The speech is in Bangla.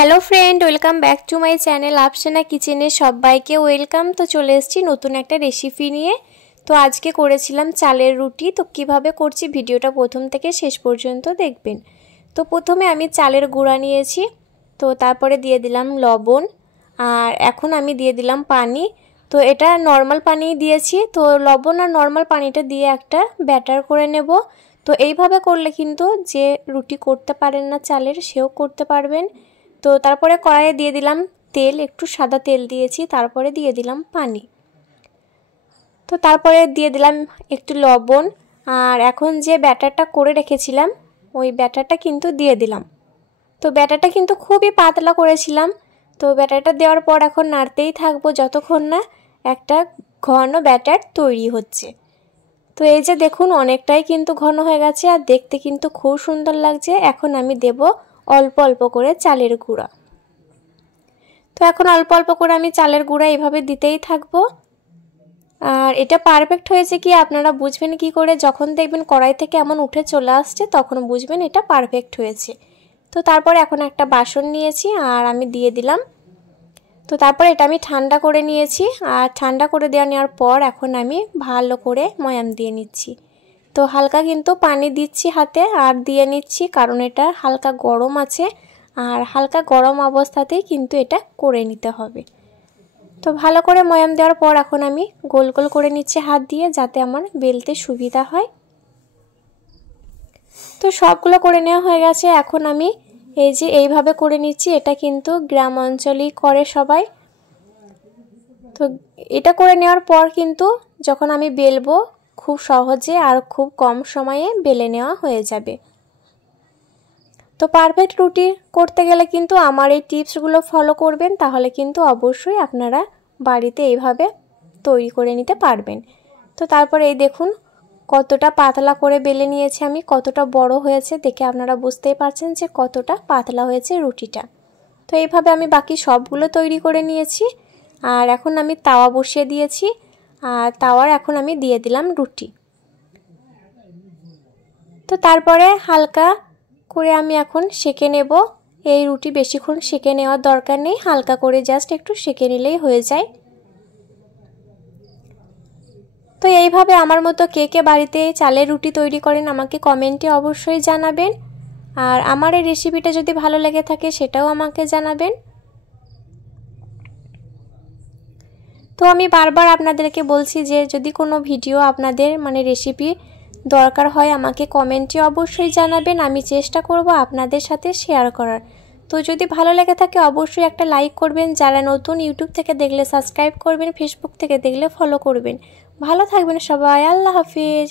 Hello friend, welcome back to my channel Afsana কিচেনে সবাইকে ওয়েলকাম। তো চলে এসেছি নতুন একটা রেসিপি নিয়ে। তো আজকে করেছিলাম চালের রুটি। তো কিভাবে করছি ভিডিওটা প্রথম থেকে শেষ পর্যন্ত দেখবেন। তো প্রথমে আমি চালের গুঁড়া নিয়েছি, তো তারপরে দিয়ে দিলাম লবণ, আর এখন আমি দিয়ে দিলাম পানি। তো এটা নর্মাল পানি দিয়েছি। তো লবণ আর নর্মাল পানিটা দিয়ে একটা ব্যাটার করে নেব। তো এইভাবে করলে কিন্তু যে রুটি করতে পারেন না চালের, সেও করতে পারবেন। তো তারপরে কড়াইয়ে দিয়ে দিলাম তেল, একটু সাদা তেল দিয়েছি, তারপরে দিয়ে দিলাম পানি। তো তারপরে দিয়ে দিলাম একটু লবণ, আর এখন যে ব্যাটারটা করে রেখেছিলাম ওই ব্যাটারটা কিন্তু দিয়ে দিলাম। তো ব্যাটারটা কিন্তু খুবই পাতলা করেছিলাম। তো ব্যাটারটা দেওয়ার পর এখন নাড়তেই থাকবো যতক্ষণ না একটা ঘন ব্যাটার তৈরি হচ্ছে। তো এই যে দেখুন অনেকটাই কিন্তু ঘন হয়ে গেছে, আর দেখতে কিন্তু খুব সুন্দর লাগছে। এখন আমি দেব অল্প অল্প করে চালের গুঁড়া। তো এখন অল্প অল্প করে আমি চালের গুঁড়া এভাবে দিতেই থাকবো। আর এটা পারফেক্ট হয়েছে কি আপনারা বুঝবেন কি করে? যখন দেখবেন কড়াই থেকে এমন উঠে চলে আসছে তখন বুঝবেন এটা পারফেক্ট হয়েছে। তো তারপরে এখন একটা বাসন নিয়েছি আর আমি দিয়ে দিলাম। তো তারপরে এটা আমি ঠান্ডা করে নিয়েছি, আর ঠান্ডা করে নেওয়ার পর এখন আমি ভালো করে ময়াম দিয়ে নিচ্ছি। তো হালকা কিন্তু পানি দিচ্ছি হাতে আর দিয়ে নিচ্ছি, কারণ এটা হালকা গরম আছে, আর হালকা গরম অবস্থাতেই কিন্তু এটা করে নিতে হবে। তো ভালো করে ময়াম দেওয়ার পর এখন আমি গোল গোল করে নিচ্ছি হাত দিয়ে, যাতে আমার বেলতে সুবিধা হয়। তো সবগুলো করে নেওয়া হয়ে গেছে। এখন আমি এই যে এইভাবে করে নিচ্ছি। এটা কিন্তু গ্রাম অঞ্চলেই করে সবাই। তো এটা করে নেওয়ার পর কিন্তু যখন আমি বেলবো খুব সহজে আর খুব কম সময়ে বেলে নেওয়া হয়ে যাবে। তো পারফেক্ট রুটি করতে গেলে কিন্তু আমার এই টিপসগুলো ফলো করবেন, তাহলে কিন্তু অবশ্যই আপনারা বাড়িতে এইভাবে তৈরি করে নিতে পারবেন। তো তারপরে এই দেখুন কতটা পাতলা করে বেলে নিয়েছি আমি, কতটা বড় হয়েছে দেখে আপনারা বুঝতেই পারছেন যে কতটা পাতলা হয়েছে রুটিটা। তো এইভাবে আমি বাকি সবগুলো তৈরি করে নিয়েছি। আর এখন আমি তাওয়া বসিয়ে দিয়েছি, আর তাওয়ার এখন আমি দিয়ে দিলাম রুটি। তো তারপরে হালকা করে আমি এখন সেঁকে নেব। এই রুটি বেশিক্ষণ সেঁকে নেওয়ার দরকার নেই, হালকা করে জাস্ট একটু সেঁকে নিলেই হয়ে যায়। তো এইভাবে আমার মতো কে কে বাড়িতে চালের রুটি তৈরি করেন আমাকে কমেন্টে অবশ্যই জানাবেন। আর আমার এই রেসিপিটা যদি ভালো লেগে থাকে সেটাও আমাকে জানাবেন। তো আমি বারবার আপনাদেরকে বলছি যে যদি কোনো ভিডিও আপনাদের রেসিপি দরকার হয় আমাকে কমেন্টে অবশ্যই জানাবেন, আমি চেষ্টা করব আপনাদের সাথে শেয়ার করার। তো যদি ভালো লেগে থাকে অবশ্যই একটা লাইক করবেন, যারা নতুন ইউটিউব থেকে দেখলে সাবস্ক্রাইব করবেন, ফেসবুক থেকে দেখলে ফলো করবেন। ভালো থাকবেন সবাই, আল্লাহ হাফিজ।